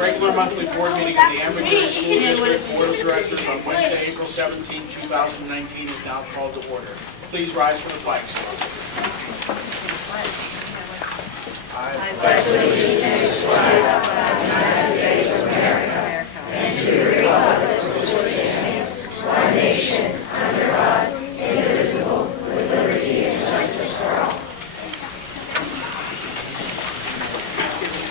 Regular monthly board meeting of the Ambridge School District Board of Directors on Wednesday, April 17, 2019 is now called to order. Please rise for the flag salute. I pledge allegiance to the flag of the United States of America and to the republic for which it stands, one nation, under God, indivisible, with liberty and justice for all.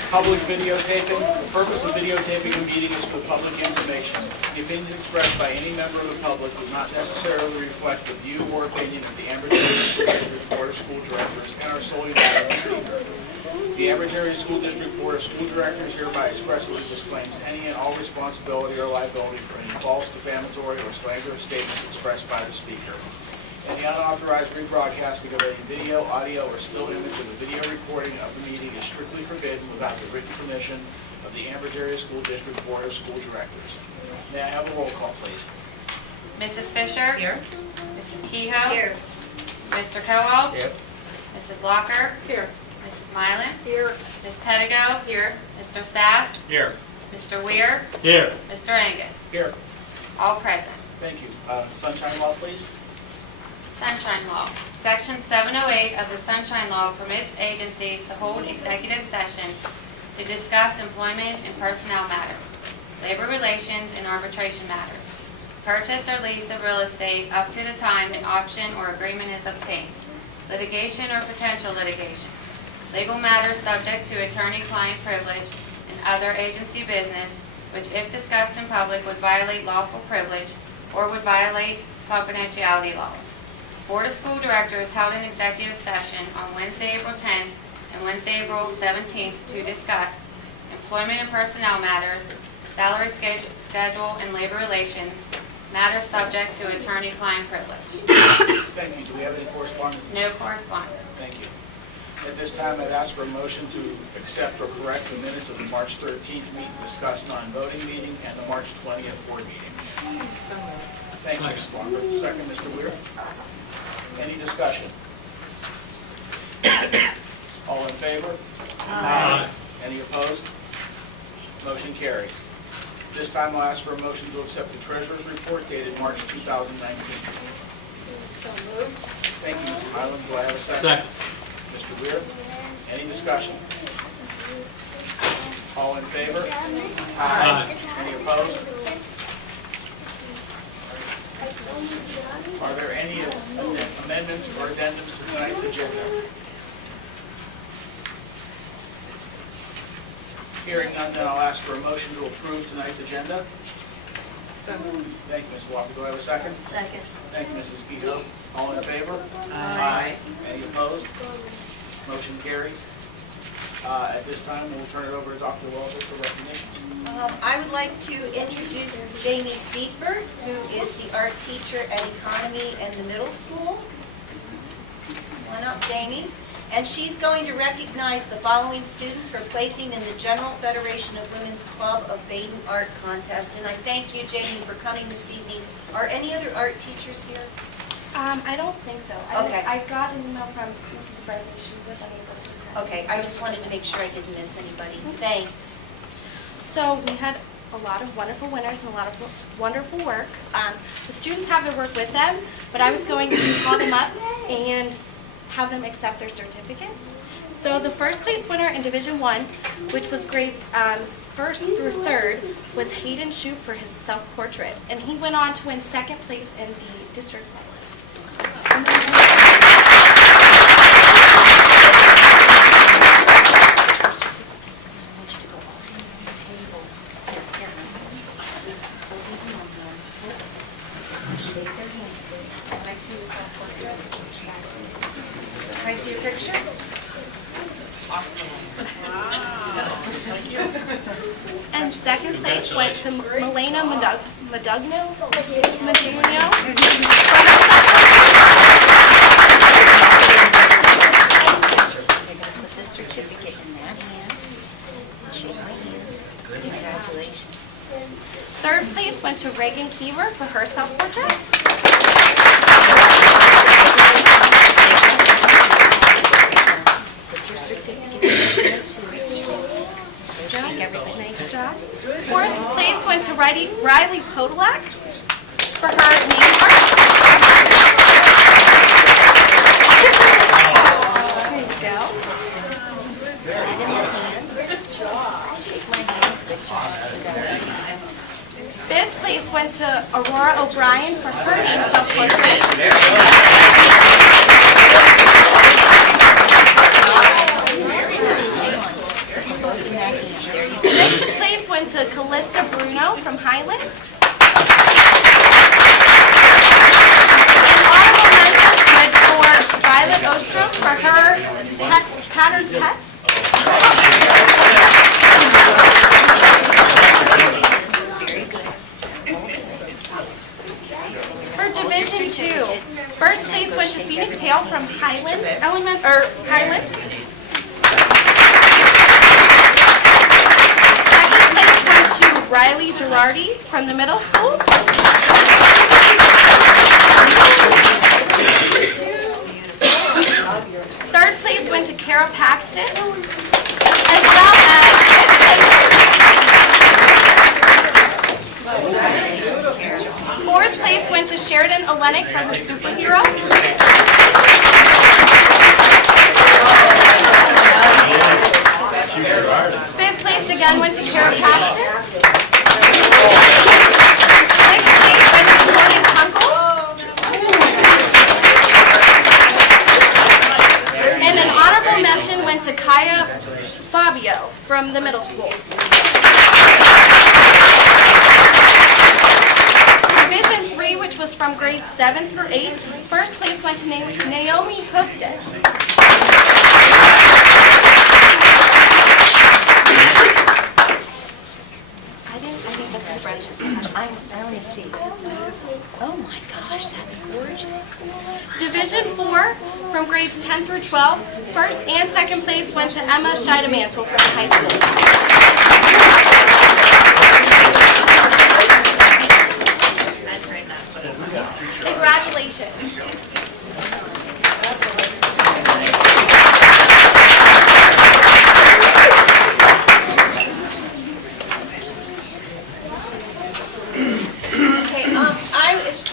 Public videotaping. The purpose of videotaping a meeting is for public information. The opinions expressed by any member of the public do not necessarily reflect the view or opinion of the Ambridge School District Board of School Directors and are solely that of the speaker. The Ambridge School District Board of School Directors hereby expressly disclaims any and all responsibility or liability for any false, defamatory, or slanderous statements expressed by the speaker. And the unauthorized rebroadcasting of any video, audio, or still image of the video recording of the meeting is strictly forbidden without the written permission of the Ambridge Area School District Board of School Directors. May I have a roll call, please? Mrs. Fisher? Here. Mrs. Kehoe? Here. Mr. Cowell? Here. Mrs. Locker? Here. Mrs. Mylan? Here. Ms. Pettigo? Here. Mr. Sass? Here. Mr. Weir? Here. Mr. Angus? Here. All present. Thank you. Sunshine Law, please. Sunshine Law. Section 708 of the Sunshine Law permits agencies to hold executive sessions to discuss employment and personnel matters, labor relations, and arbitration matters, purchase or lease of real estate up to the time an option or agreement is obtained, litigation or potential litigation, legal matters subject to attorney-client privilege, and other agency business which, if discussed in public, would violate lawful privilege or would violate confidentiality laws. Board of School Directors held an executive session on Wednesday, April 10th and Wednesday, April 17th to discuss employment and personnel matters, salary schedule and labor relations, matters subject to attorney-client privilege. Thank you. Do we have any correspondence? No correspondence. Thank you. At this time, I'd ask for a motion to accept or correct the minutes of the March 13th meeting, discuss non-voting meeting, and the March 20th board meeting. So moved. Thank you, Ms. Walker. Second, Mr. Weir. Any discussion? All in favor? Aye. Any opposed? Motion carries. This time, I'll ask for a motion to accept the Treasurer's Report dated March 2019. So moved. Thank you, Mrs. Highland. Do I have a second? Second. Mr. Weir. Any discussion? All in favor? Aye. Any opposed? Are there any amendments or addendums to tonight's agenda? Hearing none, then I'll ask for a motion to approve tonight's agenda. So moved. Thank you, Ms. Walker. Do I have a second? Second. Thank you, Mrs. Kehoe. All in favor? Aye. Any opposed? Motion carries. At this time, we'll turn it over to Dr. Walter for recognitions. I would like to introduce Jamie Seifert, who is the art teacher at Economy in the middle school. Come on up, Jamie. And she's going to recognize the following students for placing in the General Federation of Women's Club of Baden Art Contest. And I thank you, Jamie, for coming this evening. Are any other art teachers here? I don't think so. Okay. I got an email from Mrs. Bresman. She was unable to attend. Okay, I just wanted to make sure I didn't miss anybody. Thanks. So we had a lot of wonderful winners and a lot of wonderful work. The students have their work with them, but I was going to call them up and have them accept their certificates. So the first place winner in Division 1, which was grades 1st through 3rd, was Hayden Shoup for his self-portrait. And he went on to win 2nd place in the district level. Can I see your picture? Awesome. Wow. Just like you. And 2nd place went to Milena Madugno. Put this certificate in that hand. Shake my hand. Congratulations. 3rd place went to Reagan Kiever for her self-portrait. Put your certificate in this hand too. Nice job. Fourth place went to Riley Podolak for her name art. There you go. Fifth place went to Aurora O'Brien for her name self-portrait. Sixth place went to Callista Bruno from Highland. Honorable mentions went for Violet Ostrom for her patterned pet. For Division 2, first place went to Phoenix Hale from Highland. Second place went to Riley Girardi from the middle school. Third place went to Kara Paxton, as well as fifth place. Fourth place went to Sheridan Olenek for her superhero. Fifth place again went to Kara Paxton. Sixth place went to Conan Kunkel. And an honorable mention went to Kaya Fabio from the middle school. Division 3, which was from grades 7 through 8, first place went to Naomi Husted. I think this is Brenda's. I want to see. Oh my gosh, that's gorgeous. Division 4, from grades 10 through 12, first and second place went to Emma Scheidemantel from high school. Congratulations. Okay, it's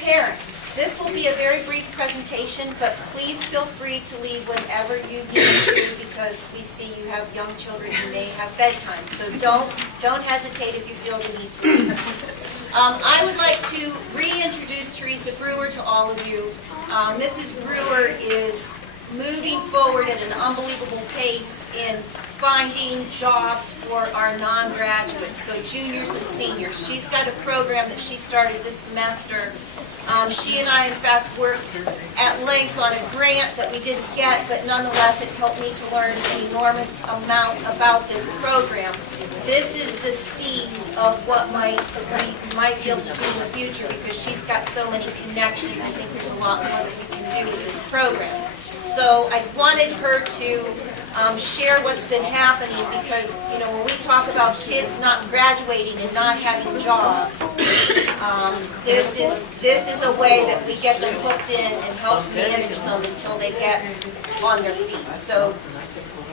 parents. This will be a very brief presentation, but please feel free to leave whenever you need to because we see you have young children who may have bedtime. So don't hesitate if you feel the need to leave. I would like to reintroduce Teresa Brewer to all of you. Mrs. Brewer is moving forward at an unbelievable pace in finding jobs for our non-graduates, so juniors and seniors. She's got a program that she started this semester. She and I, in fact, worked at length on a grant that we didn't get, but nonetheless it helped me to learn an enormous amount about this program. This is the seed of what we might be able to do in the future because she's got so many connections. I think there's a lot more that we can do with this program. So I wanted her to share what's been happening because, you know, when we talk about kids not graduating and not having jobs, this is a way that we get them hooked in and help manage them until they get on their feet. So,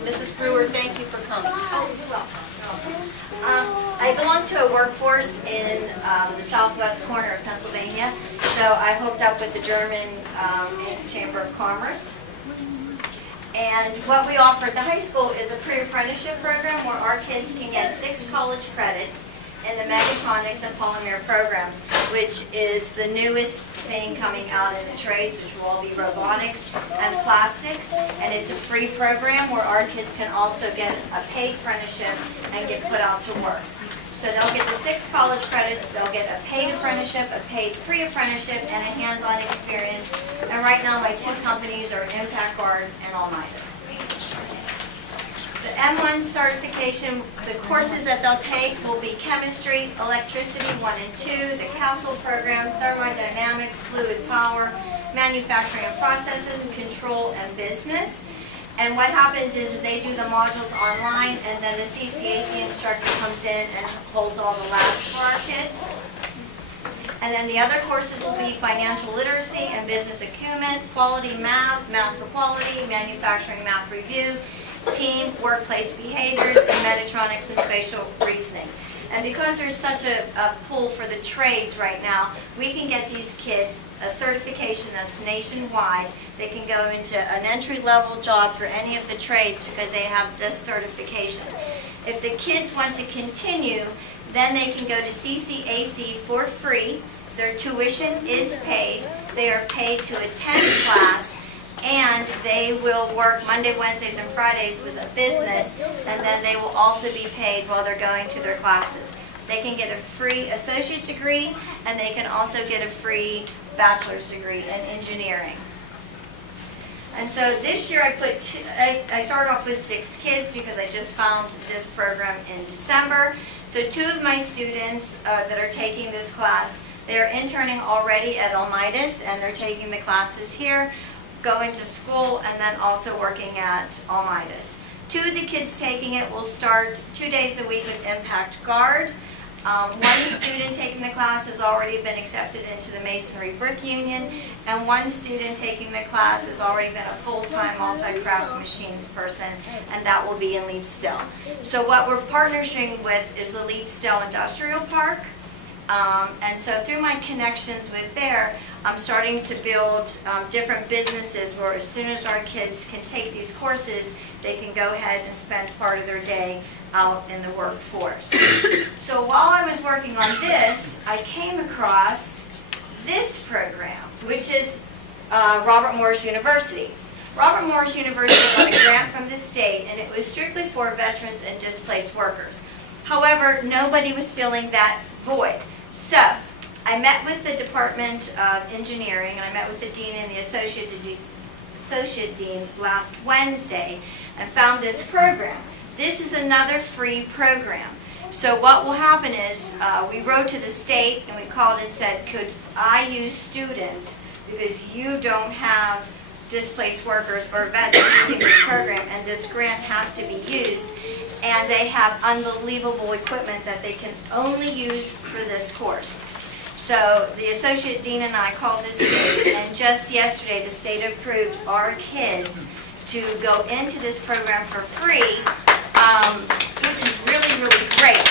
Mrs. Brewer, thank you for coming. Oh, you're welcome. I belong to a workforce in the southwest corner of Pennsylvania, so I hooked up with the German Chamber of Commerce. And what we offer at the high school is a pre-apprenticeship program where our kids can get 6 college credits in the mechatronics and polymer programs, which is the newest thing coming out in the trades, which will all be robotics and plastics. And it's a free program where our kids can also get a paid apprenticeship and get put out to work. So they'll get the 6 college credits, they'll get a paid apprenticeship, a paid pre-apprenticeship, and a hands-on experience. And right now my 2 companies are Impact Guard and Almightus. The M1 certification, the courses that they'll take will be chemistry, electricity 1 and 2, the Castle program, thermodynamics, fluid power, manufacturing and processes, control and business. And what happens is they do the modules online, and then the CCAC instructor comes in and holds all the labs for our kids. And then the other courses will be financial literacy and business acumen, quality math, math for quality, manufacturing math review, team, workplace behaviors, and Metatronics and spatial reasoning. And because there's such a pull for the trades right now, we can get these kids a certification that's nationwide. They can go into an entry-level job for any of the trades because they have this certification. If the kids want to continue, then they can go to CCAC for free. Their tuition is paid. They are paid to attend class, and they will work Monday, Wednesdays, and Fridays with a business, and then they will also be paid while they're going to their classes. They can get a free associate degree, and they can also get a free bachelor's degree in engineering. And so this year I started off with 6 kids because I just found this program in December. So 2 of my students that are taking this class, they are interning already at Almeidas, and they're taking the classes here, going to school, and then also working at Almeidas. 2 of the kids taking it will start 2 days a week with Impact Guard. 1 student taking the class has already been accepted into the Masonry Brick Union, and 1 student taking the class has already been a full-time multi-craft machines person, and that will be in Leeds-Still. So what we're partnering with is the Leeds-Still Industrial Park, and so through my connections with there, I'm starting to build different businesses where as soon as our kids can take these courses, they can go ahead and spend part of their day out in the workforce. So while I was working on this, I came across this program, which is Robert Morris University. Robert Morris University got a grant from the state, and it was strictly for veterans and displaced workers. However, nobody was filling that void. So I met with the Department of Engineering, and I met with the Dean and the Associate Dean last Wednesday, and found this program. This is another free program. So what will happen is we wrote to the state and we called and said, could I use students because you don't have displaced workers or vets using this program, and this grant has to be used, and they have unbelievable equipment that they can only use for this course. So the Associate Dean and I called the state, and just yesterday the state approved our kids to go into this program for free, which is really, really great.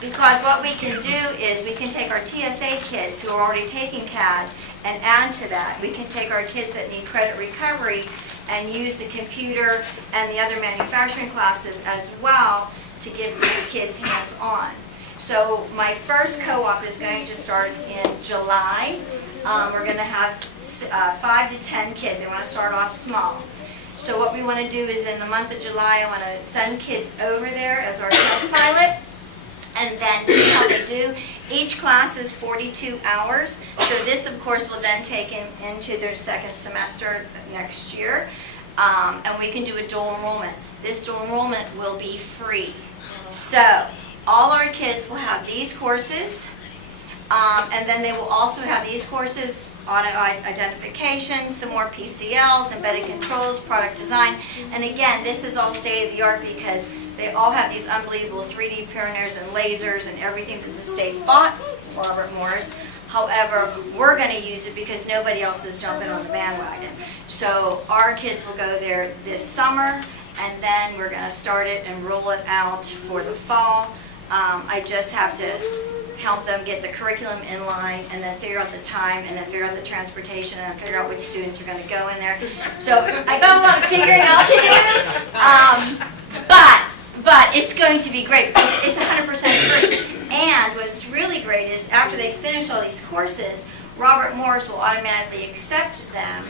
Because what we can do is we can take our TSA kids who are already taking CAD and add to that. We can take our kids that need credit recovery and use the computer and the other manufacturing classes as well to give these kids hands-on. So my first co-op is going to start in July. We're going to have 5 to 10 kids. They want to start off small. So what we want to do is in the month of July, I want to send kids over there as our test pilot and then see how they do. Each class is 42 hours. So this, of course, will then take into their second semester next year. And we can do a dual enrollment. This dual enrollment will be free. So all our kids will have these courses, and then they will also have these courses, audit identification, some more PCLs, embedded controls, product design. And again, this is all state-of-the-art because they all have these unbelievable 3D printers and lasers and everything that the state bought Robert Morris. However, we're going to use it because nobody else is jumping on the bandwagon. So our kids will go there this summer, and then we're going to start it and roll it out for the fall. I just have to help them get the curriculum in line and then figure out the time and then figure out the transportation and then figure out which students are going to go in there. So I got a lot of figuring out to do, but it's going to be great because it's 100% free. And what's really great is after they finish all these courses, Robert Morris will automatically accept them,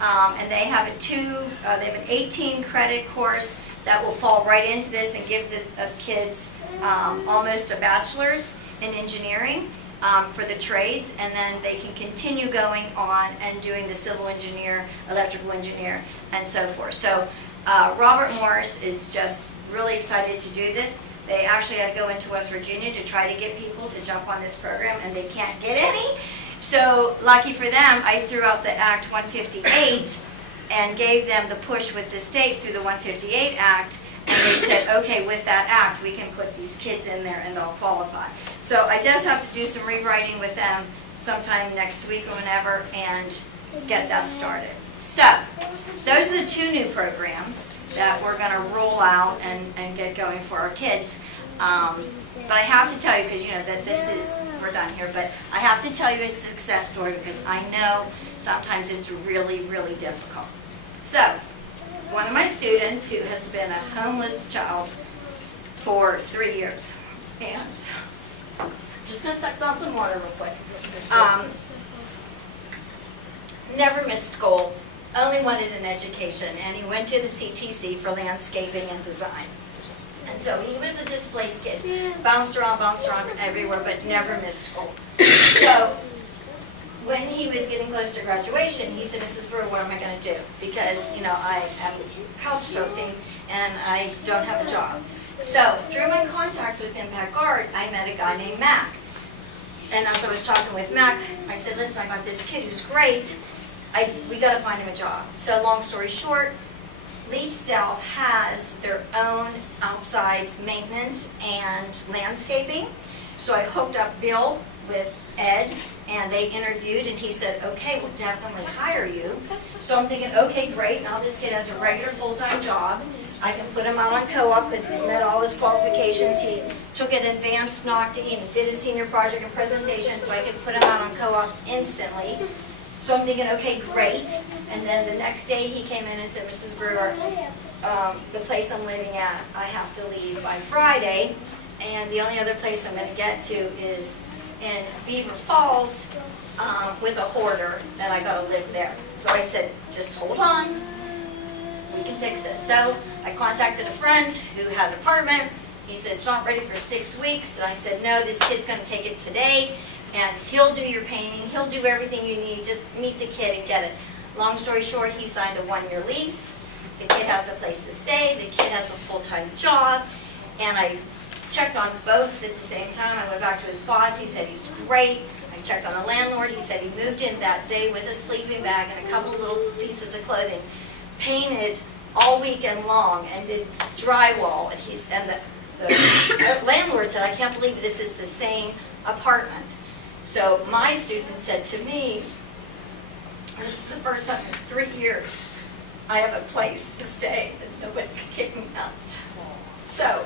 and they have they have an 18 credit course that will fall right into this and give the kids almost a bachelor's in engineering for the trades, and then they can continue going on and doing the civil engineer, electrical engineer, and so forth. So Robert Morris is just really excited to do this. They actually had to go into West Virginia to try to get people to jump on this program, and they can't get any. So lucky for them, I threw out the Act 158 and gave them the push with the state through the 158 Act, and they said, okay, with that act, we can put these kids in there and they'll qualify. So I just have to do some rewriting with them sometime next week or whenever and get that started. So those are the 2 new programs. that we're gonna roll out and get going for our kids. But I have to tell you, because you know that this is, we're done here, but I have to tell you a success story because I know sometimes it's really, really difficult. So, one of my students who has been a homeless child for 3 years, and I'm just gonna suck down some water real quick. Never missed school, only wanted an education, and he went to the CTC for landscaping and design. And so he was a displaced kid, bounced around everywhere, but never missed school. So when he was getting close to graduation, he said, Mrs. Brewer, what am I going to do? Because, you know, I am couch surfing and I don't have a job. So through my contacts with Impact Guard, I met a guy named Mac. And as I was talking with Mac, I said, listen, I got this kid who's great. We got to find him a job. So long story short, Leafstyle has their own outside maintenance and landscaping. So I hooked up Bill with Ed, and they interviewed, and he said, okay, we'll definitely hire you. So I'm thinking, okay, great, now this kid has a regular full-time job. I can put him out on co-op because he's met all his qualifications. He took an advanced NOCTI, and he did a senior project and presentation, so I could put him out on co-op instantly. So I'm thinking, okay, great. And then the next day he came in and said, Mrs. Brewer, the place I'm living at, I have to leave by Friday, and the only other place I'm going to get to is in Beaver Falls with a hoarder, and I got to live there. So I said, just hold on, we can fix this. So I contacted a friend who had an apartment. He said, it's not ready for 6 weeks. And I said, no, this kid's going to take it today, and he'll do your painting, he'll do everything you need, just meet the kid and get it. Long story short, he signed a 1-year lease. The kid has a place to stay, the kid has a full-time job, and I checked on both at the same time. I went back to his boss, he said he's great. I checked on the landlord, he said he moved in that day with a sleeping bag and a couple little pieces of clothing, painted all weekend long and did drywall, and the landlord said, I can't believe this is the same apartment. So my student said to me, this is the first time in 3 years I have a place to stay and nobody can kick me out. So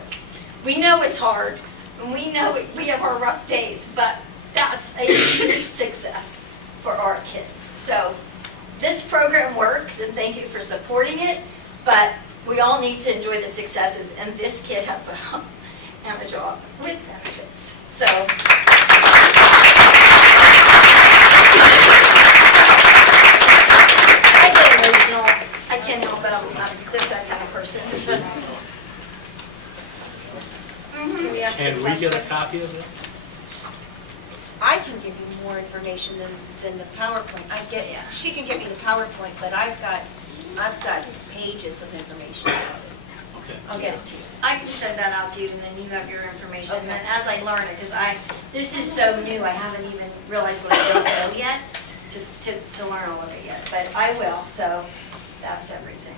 we know it's hard, and we know we have our rough days, but that's a huge success for our kids. So this program works, and thank you for supporting it, but we all need to enjoy the successes, and this kid has a home and a job with benefits. So. I get emotional. I can't help it. I'm just that kind of person. Can we get a copy of this? I can give you more information than the PowerPoint. She can give me the PowerPoint, but I've got pages of information about it. Okay. I'll get it to you. I can send that out to you, and then you have your information. Okay. And then as I learn it, because this is so new, I haven't even realized what I don't know yet to learn all of it yet. But I will, so that's everything.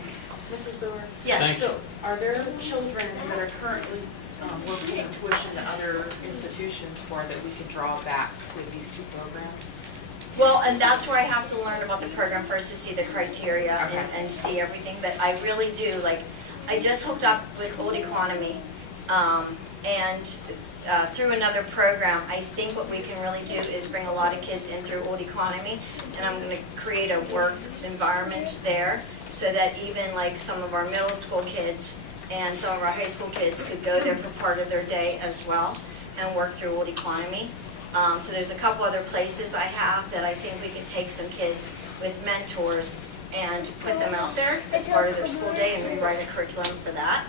Mrs. Brewer? Yes. Thank you. So are there children that are currently we're paying tuition to other institutions for that we could draw back with these two programs? Well, and that's where I have to learn about the program first to see the criteria Okay. and see everything. But I really do, like, I just hooked up with Old Economy, and through another program, I think what we can really do is bring a lot of kids in through Old Economy, and I'm going to create a work environment there so that even like some of our middle school kids and some of our high school kids could go there for part of their day as well and work through Old Economy. So there's a couple other places I have that I think we can take some kids with mentors and put them out there as part of their school day and rewrite a curriculum for that.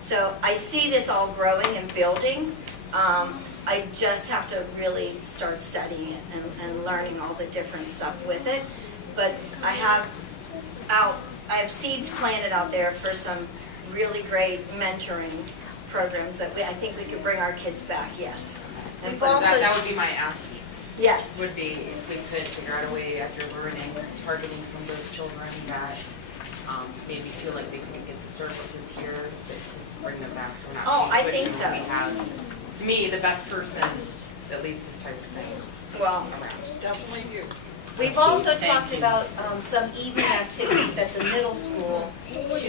So I see this all growing and building. I just have to really start studying it and learning all the different stuff with it. But I have seeds planted out there for some really great mentoring programs that I think we could bring our kids back, yes. And We've also- That would be my ask, yes. would be if we could figure out a way as you're learning, targeting some of those children that maybe feel like they couldn't get the services here, to bring them back so we're not. Oh, I paying think tuition so. when we have, to me, the best person that leads this type of thing Well, around. Definitely do. We've also Thank talked you. about some evening activities at the middle school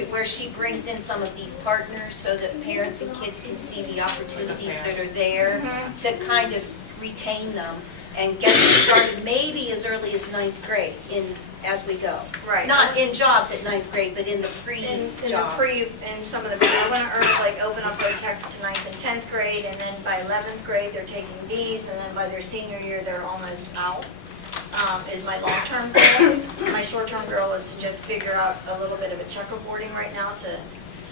where she brings in some of these partners so that parents and kids can see the opportunities that are there to kind of retain them and get them started maybe as early as 9th grade as we go. Right. Not in jobs at 9th grade, but in the In the pre-job. in some of the, I want to open up road tech to 9th and 10th grade, and then by 11th grade, they're taking these, and then by their senior year, they're almost out, is my long-term goal. My short-term goal is to just figure out a little bit of a checkerboarding right now to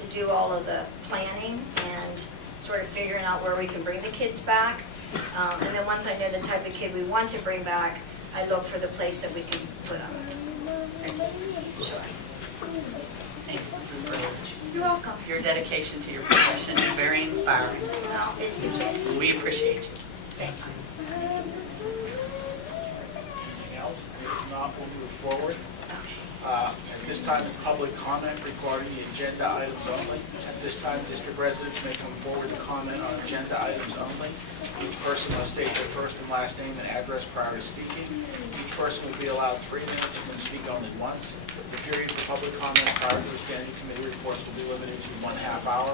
do all of the planning and sort of figuring out where we can bring the kids back. And then once I know the type of kid we want to bring back, I look for the place that we can put them. Sure. Thanks, Mrs. Burley. You're welcome. Your dedication to your profession is very inspiring. No, it's the kids. We appreciate you. Thank you. Anything else? If not, we'll move forward. At this time, public comment regarding the agenda items only. At this time, district residents may come forward to comment on agenda items only. Each person must state their first and last name and address prior to speaking. Each person will be allowed 3 minutes and can speak only once. The period for public comment prior to the standing committee reports will be limited to 1/2 hour.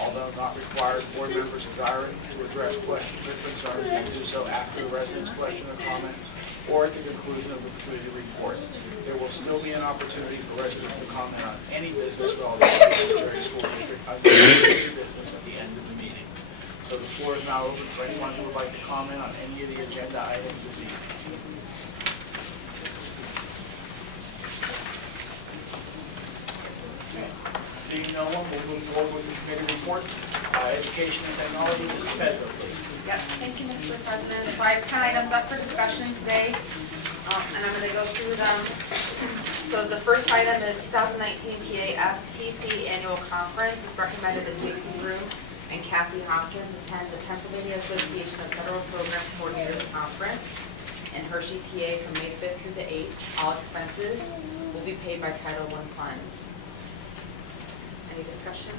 Although not required, board members are directed to address questions or concerns and do so after the resident's question or comment or at the conclusion of the committee report. There will still be an opportunity for residents to comment on any business relative to the Cherry School District under the business at the end of the meeting. So the floor is now open for anyone who would like to comment on any of the agenda items this evening. Okay. Seeing no one, we'll move forward with the committee reports. Education and technology, Mrs. Pedro, please. Yep, thank you, Mr. President. So I have 10 items up for discussion today, and I'm going to go through them. So the first item is 2019 PAFPC Annual Conference. It's recommended that Jason Broom and Kathy Hopkins attend the Pennsylvania Association of Federal Program Coordinators Conference in Hershey, PA from May 5th through the 8th. All expenses will be paid by Title I funds. Any discussion?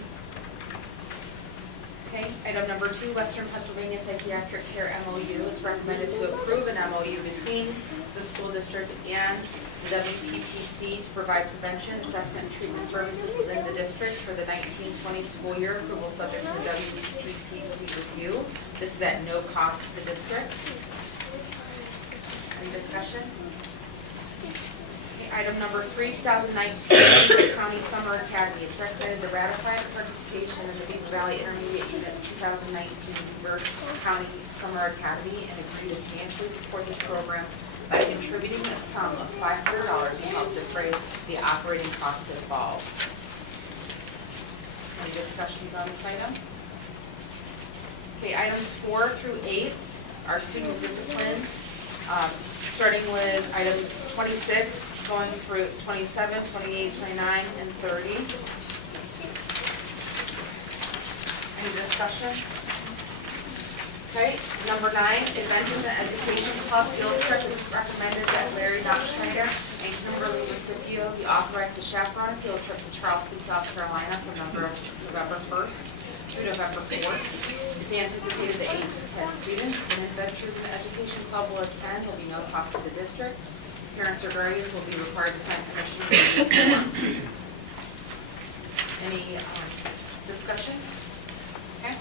Okay, item number 2, Western Pennsylvania Psychiatric Care MOU. It's recommended to approve an MOU between the school district and the WPPC to provide prevention, assessment, and treatment services within the district for the 19-20 school year. Approval subject to the WPPC review. This is at no cost to the district. Any discussion? Item number 3, 2019 County Summer Academy. It's recommended to ratify the participation in the Beaver Valley Intermediate Unit's 2019 Beaver County Summer Academy and agree to financially support this program by contributing a sum of $500 to help defray the operating costs involved. Any discussions on this item? Okay, items 4 through 8 are student discipline. Starting with item 26, going through 27, 28, 29, and 30. Any discussion? Okay, number 9, Adventures in Education Club field trip. It's recommended that Larry Schneider and Kimberly Recipio be authorized to chaperone a field trip to Charleston, South Carolina from November 1st through November 4th. It's anticipated that 8 to 10 students in Adventures in Education Club will attend. There will be no cost to the district. Parents or guardians will be required to sign permission forms. Any discussion? Okay.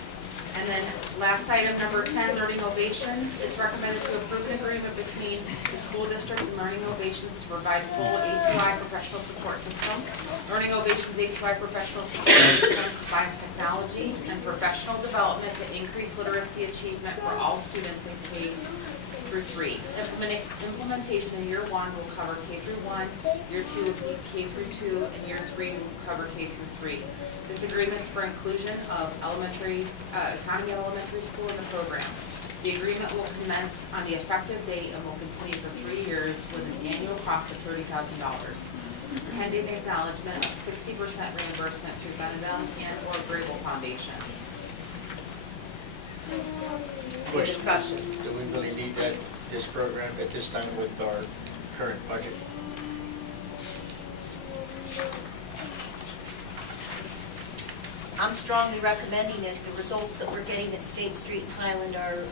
And then last item, number 10, Learning Ovations. It's recommended to approve an agreement between the school district and Learning Ovations to provide full A2I professional support system. Learning Ovations A2I professional support system combines technology and professional development to increase literacy achievement for all students in K through 3. Implementation in year 1 will cover K through 1, year 2 will be K through 2, and year 3 will cover K through 3. This agreement is for inclusion of Economy Elementary School in the program. The agreement will commence on the effective date and will continue for 3 years with an annual cost of $30,000. Pending acknowledgement of 60% reimbursement through Beneville and or Grable Foundation. Any discussion? Do we really need this program at this time with our current budget? I'm strongly recommending it. The results that we're getting at State Street and Highland are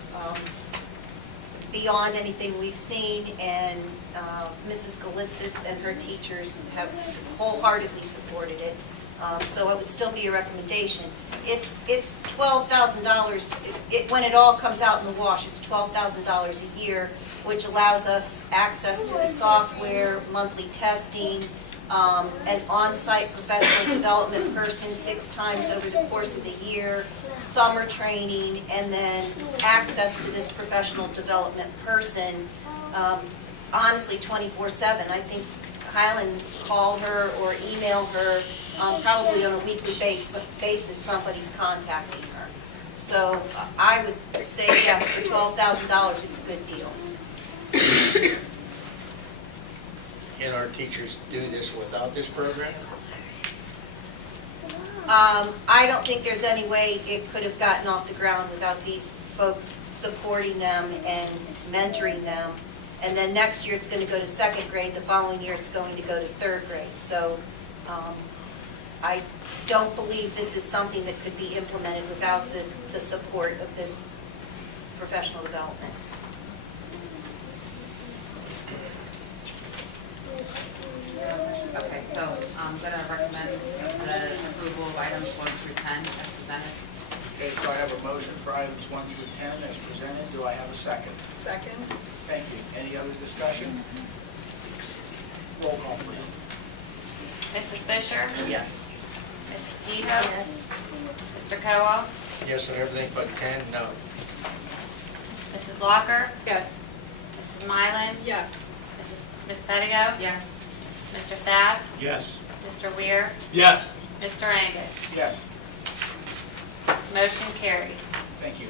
beyond anything we've seen, and Mrs. Galitzis and her teachers have wholeheartedly supported it. So it would still be a recommendation. It's $12,000, when it all comes out in the wash, it's $12,000 a year, which allows us access to the software, monthly testing, an on-site professional development person 6 times over the course of the year, summer training, and then access to this professional development person, honestly, 24/7. I think Highland call her or email her, probably on a weekly basis, somebody's contacting her. So I would say yes, for $12,000, it's a good deal. Can our teachers do this without this program? I don't think there's any way it could have gotten off the ground without these folks supporting them and mentoring them. And then next year it's going to go to 2nd grade, the following year it's going to go to 3rd grade. So I don't believe this is something that could be implemented without the support of this professional development. Okay, so I'm gonna recommend the approval of items 1 through 10 as presented. Okay, so I have a motion for items 1 through 10 as presented. Do I have a second? Second. Thank you. Any other discussion? Roll call, please. Mrs. Fisher? Yes. Mrs. Kehoe? Yes. Mr. Kowal? Yes on everything but 10, no. Mrs. Locker? Yes. Mrs. Mylan? Yes. Ms. Pettigo? Yes. Mr. Sass? Yes. Mr. Weir? Yes. Mr. Angus? Yes, Motion carries. thank you.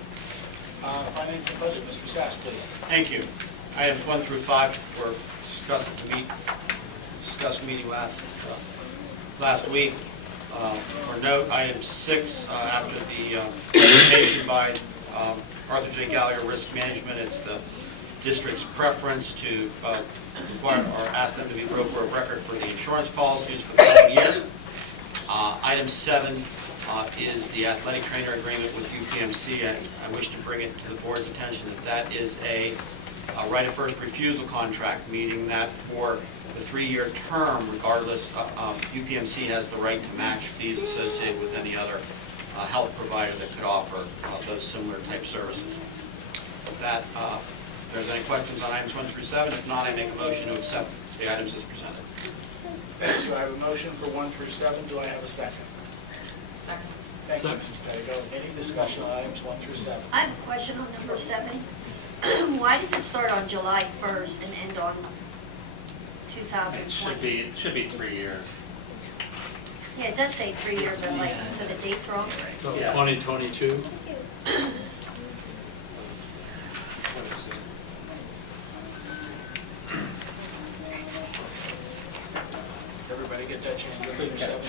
Finance and budget, Mr. Sass, please. Thank you. Items 1 through 5 were discussed meeting last week. For note, item 6, after the presentation by Arthur J. Gallagher Risk Management, it's the district's preference to require or ask them to be broker of record for the insurance policies for the coming year. Item 7 is the athletic trainer agreement with UPMC. I wish to bring it to the board's attention that is a right of first refusal contract, meaning that for the 3-year term, regardless, UPMC has the right to match fees associated with any other health provider that could offer those similar type services. With that, if there's any questions on items 1 through 7, if not, I make a motion to accept the items as presented. Thank you. I have a motion for 1 through 7. Do I have a second? Second. Thank you, Mrs. Pettigo. Any discussion on items 1 through 7? I have a question on number 7. Why does it start on July 1st and end on 2020? It should be 3 years. Yeah, it does say 3 years, but like, so the date's wrong? So Yeah. 2022? Everybody get that change? 1 through 7?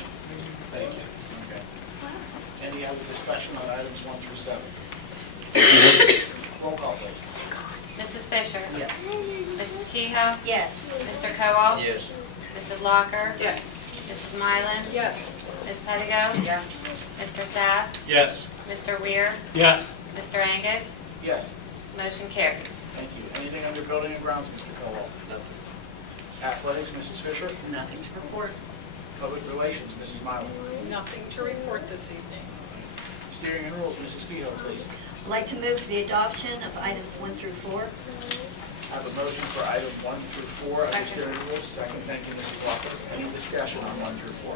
Thank you. Okay. Any other discussion on items 1 through 7? Roll call, please. Mrs. Fisher? Yes. Mrs. Kehoe? Yes. Mr. Kowal? Yes. Mrs. Locker? Yes. Mrs. Mylan? Yes. Ms. Pettigo? Yes. Mr. Sass? Yes. Mr. Weir? Yes. Mr. Angus? Yes, Motion carries. thank you. Anything under building and grounds, Mr. Cowell? Athletics, Mrs. Fisher? Nothing to report. Public relations, Mrs. Miles? Nothing to report this evening. Steering and rules, Mrs. Kehoe, please. I'd like to move for the adoption of items 1 through 4. I have a motion for item 1 through 4 under Second. steering rules. Second, thank you, Mrs. Walker. Any discussion on 1 through 4?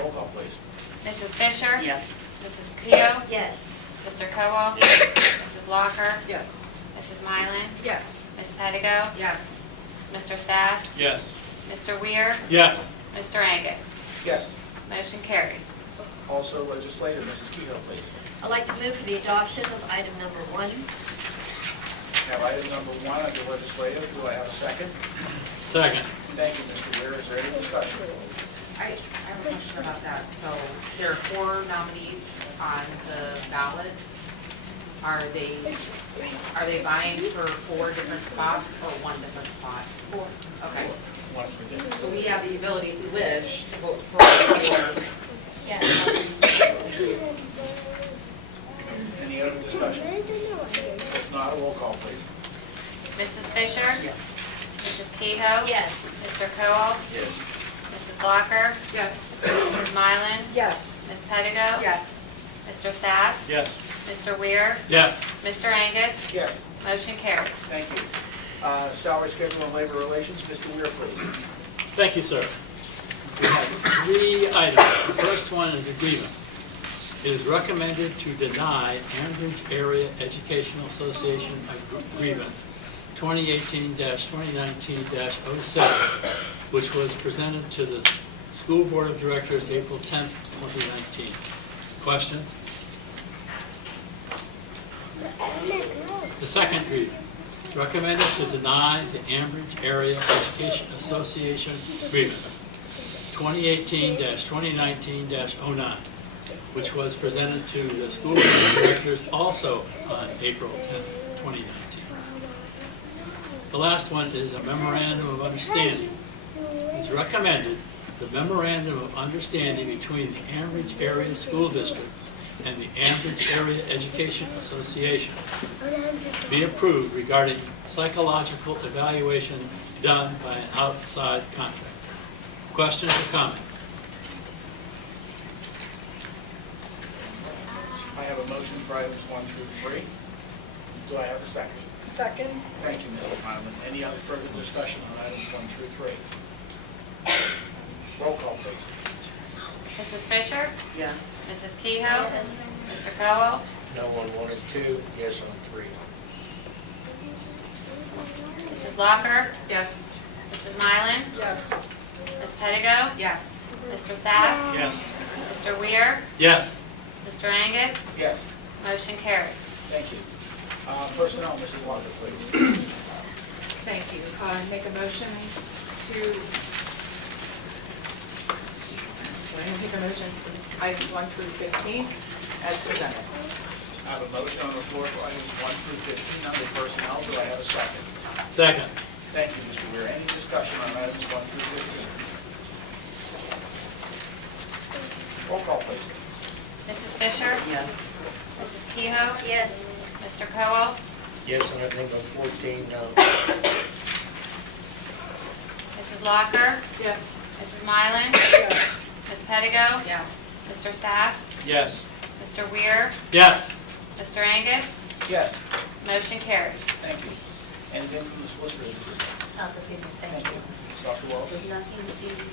Roll call, please. Mrs. Fisher? Yes. Mrs. Kehoe? Yes. Mr. Kowal? Mrs. Locker? Yes. Mrs. Mylan? Yes. Ms. Pettigo? Yes. Mr. Sass? Yes. Mr. Weir? Yes. Mr. Angus? Yes. Motion carries. Also legislative, Mrs. Kehoe, please. I'd like to move for the adoption of item number 1. We have item number 1 under legislative. Do I have a second? Second. Thank you, Mr. Weir. Is there any discussion? I have a question about that. So there are 4 nominees on the ballot. Are they vying for 4 different spots or 1 different spot? 4. Okay. One for dinner. So we have the ability, if we wish, to vote for 4. Yes. Any other discussion? Mrs. Fisher? Yes. Mrs. Kehoe? Yes. Mr. Cowell? Yes. Mrs. Blocker? Yes. Mrs. Mylan? Yes. Ms. Pettigo? Yes. Mr. Sass? Yes. Mr. Weir? Yes. Mr. Angus? Yes. Motion carries. Thank you. Salary schedule and labor relations, Mr. Weir, please. Thank you, sir. We have 3 items. The first one is agreement. It is recommended to deny Ambridge Area Educational Association Agreement 2018-2019-07, which was presented to the School Board of Directors April 10th, 2019. Questions? The second agreement. Recommended to deny the Ambridge Area Education Association Agreement 2018-2019-09, which was presented to the School Board of Directors also on April 10th, 2019. The last one is a Memorandum of Understanding. It's recommended the Memorandum of Understanding between the Ambridge Area School District and the Ambridge Area Education Association be approved regarding psychological evaluation done by an outside contractor. Questions or comments? I have a motion for items 1 through 3. Do I have a second? Second? Thank you, Mrs. Mylan. Any other further discussion on items 1 through 3? Roll call, please. Mrs. Fisher? Yes. Mrs. Kehoe? Yes. Mr. Cowell? No one wanted 2, yes on 3. Mrs. Blocker? Yes. Mrs. Mylan? Yes. Ms. Pettigo? Yes. Mr. Sass? Yes. Mr. Weir? Yes. Mr. Angus? Yes. Motion carries. Thank you. Personnel, Mrs. Walker, please. Thank you. Make a motion to, so I'm going to make a motion for items 1 through 15 as presented. I have a motion on the floor for items 1 through 15 under personnel. Do I have a second? Second. Thank you, Mr. Weir. Any discussion on items 1 through 15? Roll call, please. Mrs. Fisher? Yes. Mrs. Kehoe? Yes. Mr. Cowell? Yes on item number 14, no. Mrs. Locker? Yes. Mrs. Mylan? Yes. Ms. Pettigo? Yes. Mr. Sass? Yes. Mr. Weir? Yes. Mr. Angus? Yes. Motion carries. Thank you. Anything from the solicitor this evening? Not this evening, thank you. Dr. Walter? Nothing this evening.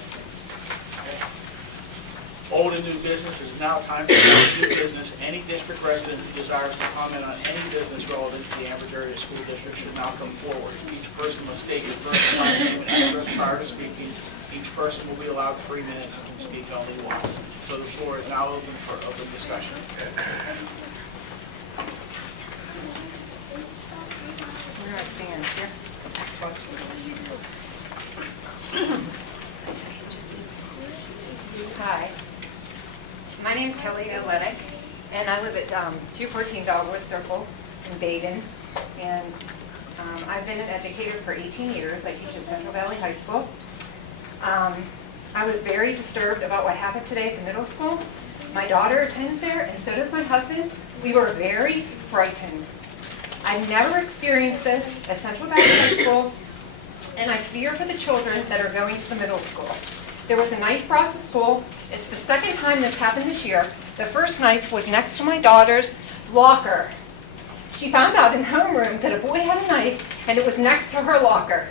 Old and new business, it is now time for new business. Any district resident who desires to comment on any business relevant to the Ambridge Area School District should now come forward. Each person must state your first and last name and address prior to speaking. Each person will be allowed 3 minutes and can speak only once. So the floor is now open for open discussion. Where do I stand? Here? Hi, my name's Kelly Olenek, and I live at 214 Dogwood Circle in Baden, and I've been an educator for 18 years. I teach at Central Valley High School. I was very disturbed about what happened today at the middle school. My daughter attends there, and so does my husband. We were very frightened. I've never experienced this at Central Valley High School, and I fear for the children that are going to the middle school. There was a knife brought to school. It's the second time this happened this year. The first knife was next to my daughter's locker. She found out in homeroom that a boy had a knife, and it was next to her locker.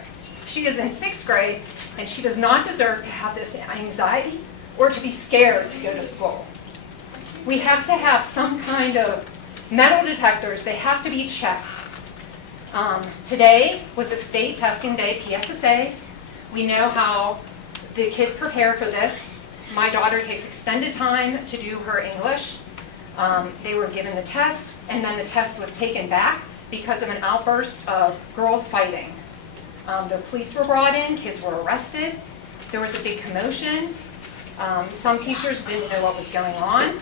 She is in 6th grade, and she does not deserve to have this anxiety or to be scared to go to school. We have to have some kind of metal detectors. They have to be checked. Today was a state testing day, PSSAs. We know how the kids prepare for this. My daughter takes extended time to do her English. They were given the test, and then the test was taken back because of an outburst of girls fighting. The police were brought in, kids were arrested. There was a big commotion. Some teachers didn't know what was going on.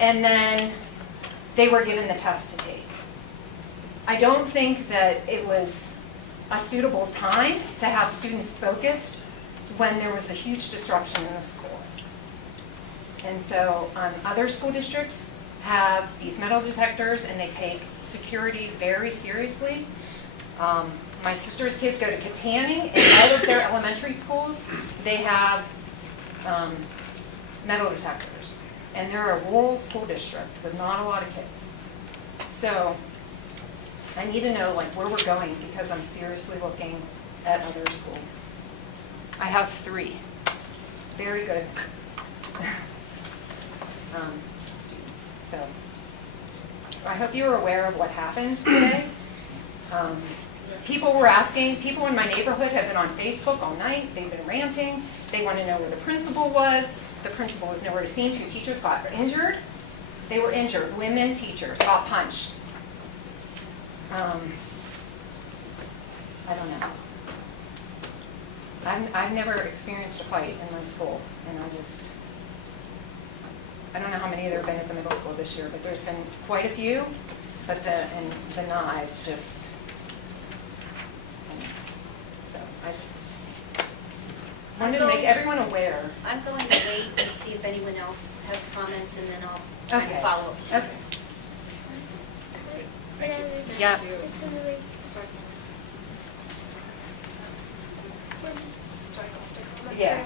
And then they were given the test to take. I don't think that it was a suitable time to have students focused when there was a huge disruption in the school. And so other school districts have these metal detectors, and they take security very seriously. My sister's kids go to Katanning, and all of their elementary schools, they have metal detectors. And they're a rural school district with not a lot of kids. So I need to know like where we're going because I'm seriously looking at other schools. I have 3 very good students. So I hope you're aware of what happened today. People were asking, people in my neighborhood have been on Facebook all night. They've been ranting. They want to know where the principal was. The principal was nowhere to be seen. 2 teachers got injured. They were injured. Women teachers got punched. I don't know. I've never experienced a fight in my school, and I don't know how many there have been at the middle school this year, but there's been quite a few, but the knives just, so I just wanted to make everyone aware. I'm going to wait and see if anyone else has comments, and then I'll kind of Okay. follow up. Okay. Thank you. Yeah. Yeah.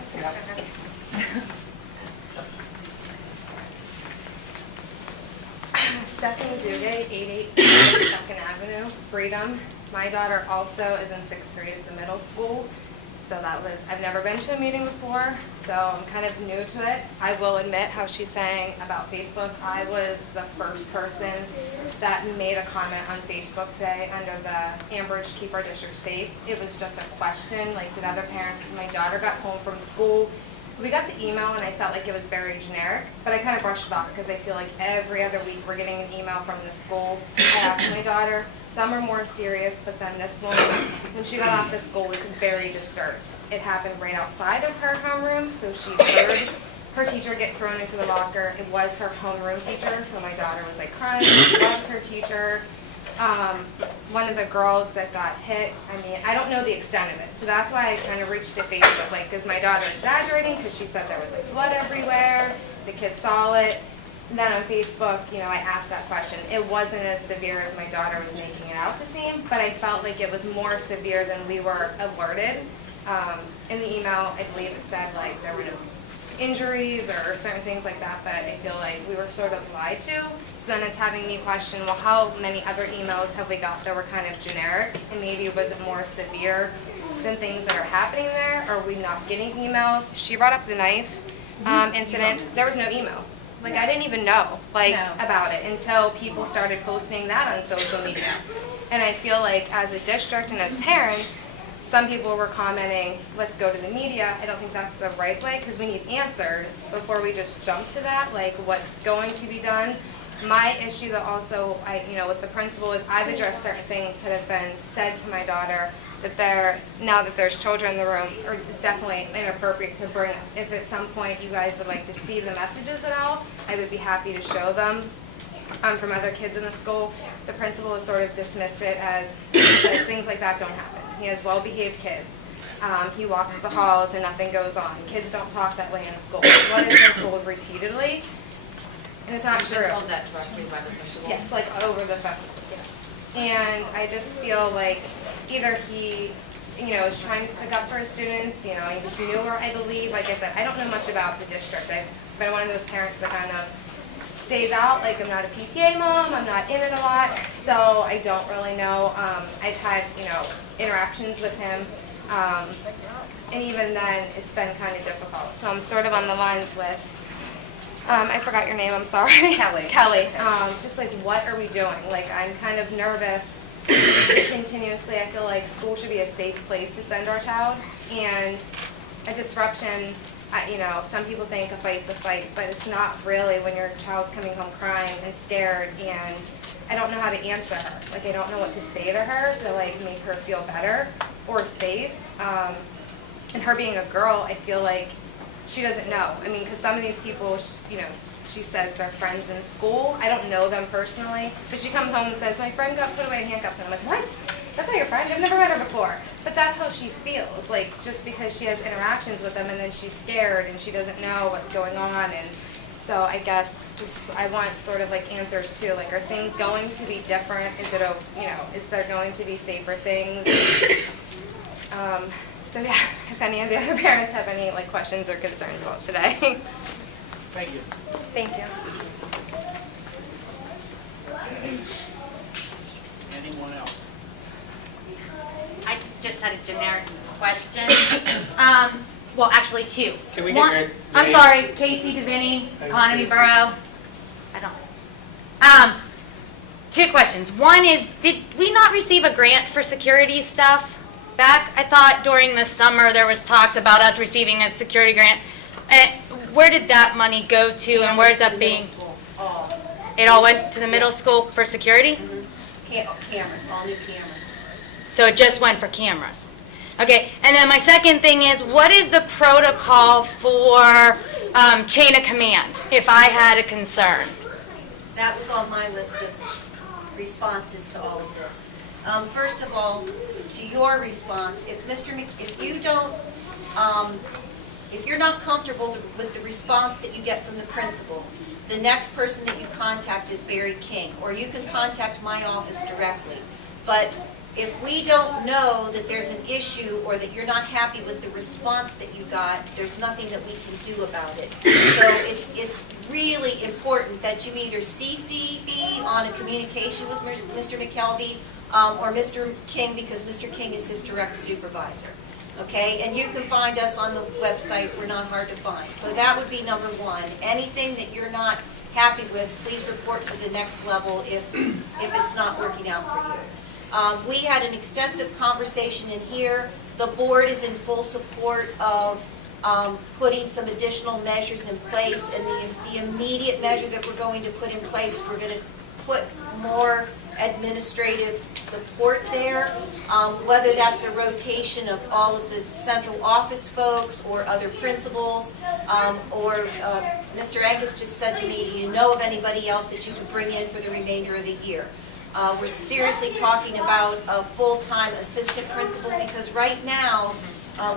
Stephanie Zuge, 88 Second Avenue, Freedom. My daughter also is in 6th grade at the middle school. So I've never been to a meeting before, so I'm kind of new to it. I will admit how she's saying about Facebook. I was the first person that made a comment on Facebook today under the Ambridge Keep Our District Safe. It was just a question, like did other parents, because my daughter got home from school. We got the email and I felt like it was very generic, but I kind of brushed it off because I feel like every other week we're getting an email from the school. I asked my daughter, some are more serious, but then this one, when she got off of school, was very disturbed. It happened right outside of her homeroom, so she heard her teacher get thrown into the locker. It was her homeroom teacher, so my daughter was like crying, she loves her teacher. One of the girls that got hit, I mean, I don't know the extent of it, so that's why I kind of reached to Facebook, like, is my daughter exaggerating? Because she said there was like blood everywhere, the kids saw it. And then on Facebook, you know, I asked that question. It wasn't as severe as my daughter was making it out to seem, but I felt like it was more severe than we were alerted. In the email, I believe it said like there were no injuries or certain things like that, but I feel like we were sort of lied to. So then it's having me question, well, how many other emails have we got that were kind of generic, and maybe was it more severe than things that are happening there? Or are we not getting emails? She brought up the knife incident. There was no email. Like I didn't even know about it until people started posting that on social media. And I feel like as a district and as parents, some people were commenting, let's go to the media. I don't think that's the right way because we need answers before we just jump to that, like what's going to be done. My issue that also, with the principal is I've addressed certain things that have been said to my daughter that now that there's children in the room, or it's definitely inappropriate to bring, if at some point you guys would like to see the messages at all, I would be happy to show them from other kids in the school. The principal has sort of dismissed it as things like that don't happen. He has well-behaved kids. He walks the halls and nothing goes on. Kids don't talk that way in school. What has been told repeatedly, and it's not true. You've been told that directly by the principal? Yes, like over the phone. Yes. And I just feel like either he, is trying to stick up for his students. He's newer, I believe. Like I said, I don't know much about the district. I've been one of those parents that kind of stays out. Like I'm not a PTA mom. I'm not in it a lot, so I don't really know. I've had, interactions with him, and even then, it's been kind of difficult. So I'm sort of on the lines with. I forgot your name, I'm sorry. Kelly. Kelly. Just like, what are we doing? Like, I'm kind of nervous continuously. I feel like school should be a safe place to send our child. And a disruption, some people think a fight's a fight, but it's not really when your child's coming home crying and scared, and I don't know how to answer her. Like, I don't know what to say to her to, like, make her feel better or safe. And her being a girl, I feel like she doesn't know. I mean, because some of these people, she says they're friends in school. I don't know them personally, but she comes home and says, my friend got put away in handcuffs. And I'm like, what? That's not your friend? I've never met her before. But that's how she feels, like, just because she has interactions with them and then she's scared and she doesn't know what's going on. And So I guess just, I want sort of like answers too, like are things going to be different? Is it, is there going to be safer things? So yeah, if any of the other parents have any like questions or concerns about today. Thank you. Thank you. Anyone else? I just had a generic question. Well, actually two. Can we get One- your I'm name? sorry, Casey Deviney, Thanks, Economy Casey. Borough. Two questions. One is, did we not receive a grant for security stuff back? I thought during the summer there was talks about us receiving a security grant. Where did that money go to, and where's that being? It all went to the middle school for security? Cameras, all new cameras. So it just went for cameras. Okay, and then my second thing is, what is the protocol for chain of command if I had a concern? That was on my list of responses to all of this. First of all, to your response, if you don't, if you're not comfortable with the response that you get from the principal, the next person that you contact is Barry King, or you can contact my office directly. But if we don't know that there's an issue or that you're not happy with the response that you got, there's nothing that we can do about it. So it's really important that you either CC me on a communication with Mr. McKelvey or Mr. King, because Mr. King is his direct supervisor. Okay, and you can find us on the website. We're not hard to find. So that would be number one. Anything that you're not happy with, please report to the next level if it's not working out for you. We had an extensive conversation in here. The board is in full support of putting some additional measures in place, and the immediate measure that we're going to put in place, we're going to put more administrative support there, whether that's a rotation of all of the central office folks or other principals, or Mr. Angus just said to me, do you know of anybody else that you could bring in for the remainder of the year? We're seriously talking about a full-time assistant principal, because right now,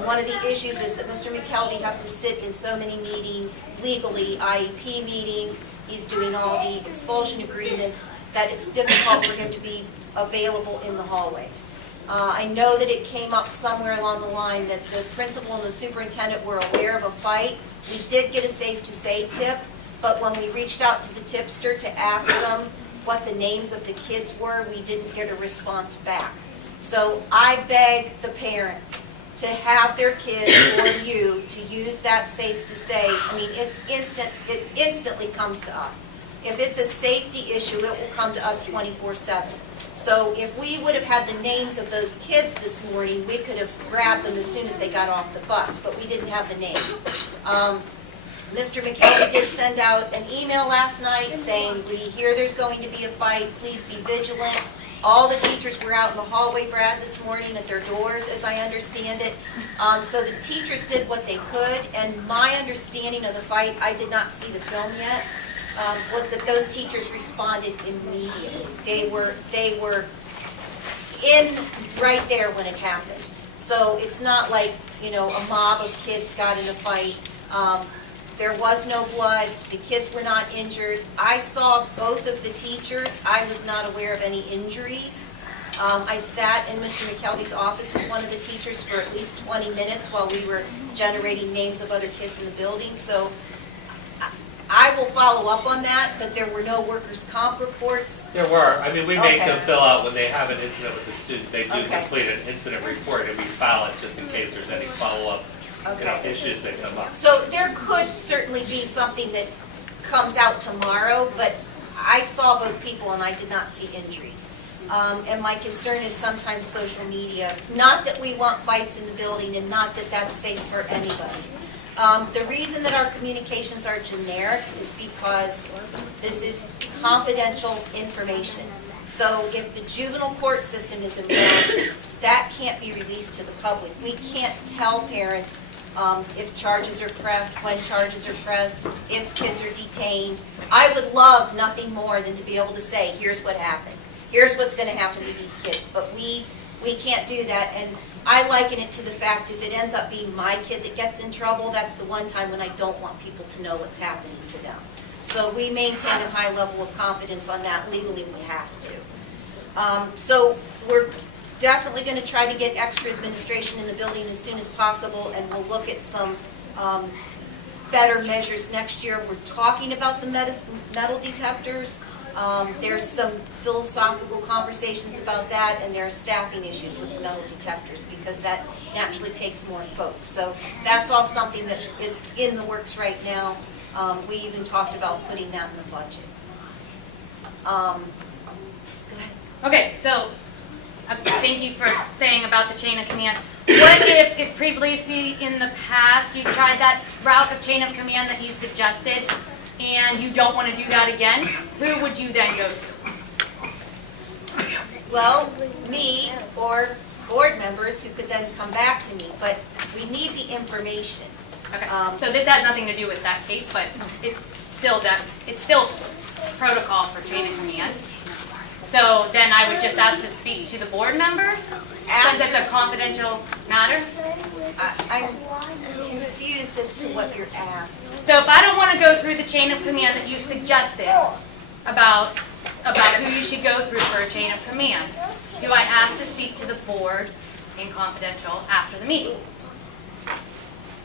one of the issues is that Mr. McKelvey has to sit in so many meetings, legally, IEP meetings, he's doing all the expulsion agreements, that it's difficult for him to be available in the hallways. I know that it came up somewhere along the line that the principal and the superintendent were aware of a fight. We did get a safe to say tip, but when we reached out to the tipster to ask them what the names of the kids were, we didn't get a response back. So I beg the parents to have their kids or you to use that safe to say. I mean, it's instant, it instantly comes to us. If it's a safety issue, it will come to us 24/7. So if we would have had the names of those kids this morning, we could have grabbed them as soon as they got off the bus, but we didn't have the names. Mr. McKelvey did send out an email last night saying, we hear there's going to be a fight, please be vigilant. All the teachers were out in the hallway, Brad, this morning at their doors, as I understand it. So the teachers did what they could, and my understanding of the fight, I did not see the film yet, was that those teachers responded immediately. They were in right there when it happened. So it's not like, a mob of kids got in a fight. There was no blood. The kids were not injured. I saw both of the teachers. I was not aware of any injuries. I sat in Mr. McKelvey's office with one of the teachers for at least 20 minutes while we were generating names of other kids in the building. So I will follow up on that, but there were no workers' comp reports. There were. I mean, we make Okay. them fill out when they have an incident with the student. They do Okay. complete an incident report, and we file it just in case there's any follow-up Okay. issues that come up. So there could certainly be something that comes out tomorrow, but I saw both people and I did not see injuries. And my concern is sometimes social media. Not that we want fights in the building and not that that's safe for anybody. The reason that our communications are generic is because this is confidential information. So if the juvenile court system is involved, that can't be released to the public. We can't tell parents if charges are pressed, when charges are pressed, if kids are detained. I would love nothing more than to be able to say, here's what happened. Here's what's going to happen to these kids. But we We can't do that, and I liken it to the fact if it ends up being my kid that gets in trouble, that's the one time when I don't want people to know what's happening to them. So we maintain a high level of confidence on that. Legally, we have to. So we're definitely going to try to get extra administration in the building as soon as possible, and we'll look at some better measures next year. We're talking about the metal detectors. There's some philosophical conversations about that, and there are staffing issues with the metal detectors because that naturally takes more folks. So that's all something that is in the works right now. We even talked about putting that in the budget. Go ahead. Okay, so thank you for saying about the chain of command. What if previously in the past you tried that route of chain of command that you suggested and you don't want to do that again? Who would you then go to? Well, me or board members who could then come back to me, but we need the information. Okay, so this has nothing to do with that case, but it's still protocol for chain of command. So then I would just ask to speak to the board members, since it's a confidential matter. I'm confused as to what you're asking. So if I don't want to go through the chain of command that you suggested about who you should go through for a chain of command, do I ask to speak to the board in confidential after the meeting?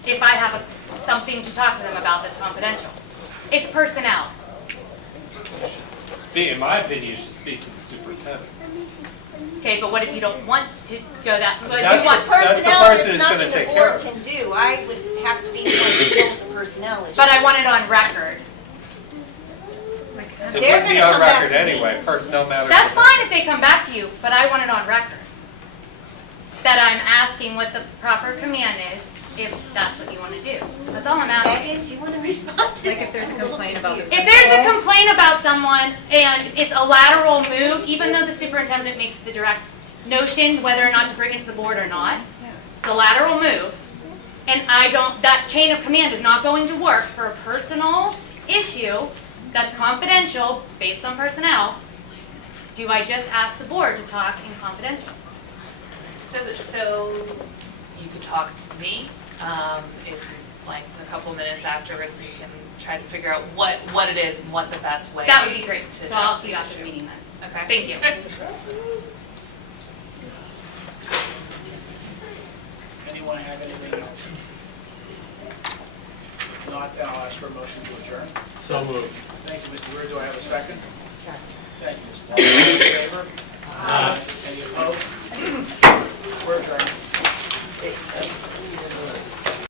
If I have something to talk to them about that's confidential. It's personnel. In my opinion, you should speak to the superintendent. Okay, but what if you don't want to go that? But That's you want, That's the Personnel, person there's who's gonna nothing take the care board of it. can do. I would have to be the one to deal with the personnel issue. but I want it on record. It They're would be gonna on come back record to me. anyway, personnel matters. That's fine if they come back to you, but I want it on record. That I'm asking what the proper command is, if that's what you want to do. That's all I'm asking. Megan, do you want to respond to that? Like if there's a complaint about the If there's a complaint about someone and it's a lateral move, even though the superintendent makes the direct notion whether or not to bring it to the board or not, the lateral move, and that chain of command is not going to work for a personal issue that's confidential based on personnel, do I just ask the board to talk in confidential? So you could talk to me, if you'd like a couple minutes afterwards, we can try to figure out what it is and what the best way. That would be great. to So I'll address see you after the issue. meeting then. Okay. Thank you. Anyone have anything else? If not, then I'll ask for a motion to adjourn. So moved. Thank you, Mr. Weir. Do I have a second? Second. Thank you, Ms. Long. All in favor? Aye. Any opposed? We're adjourned.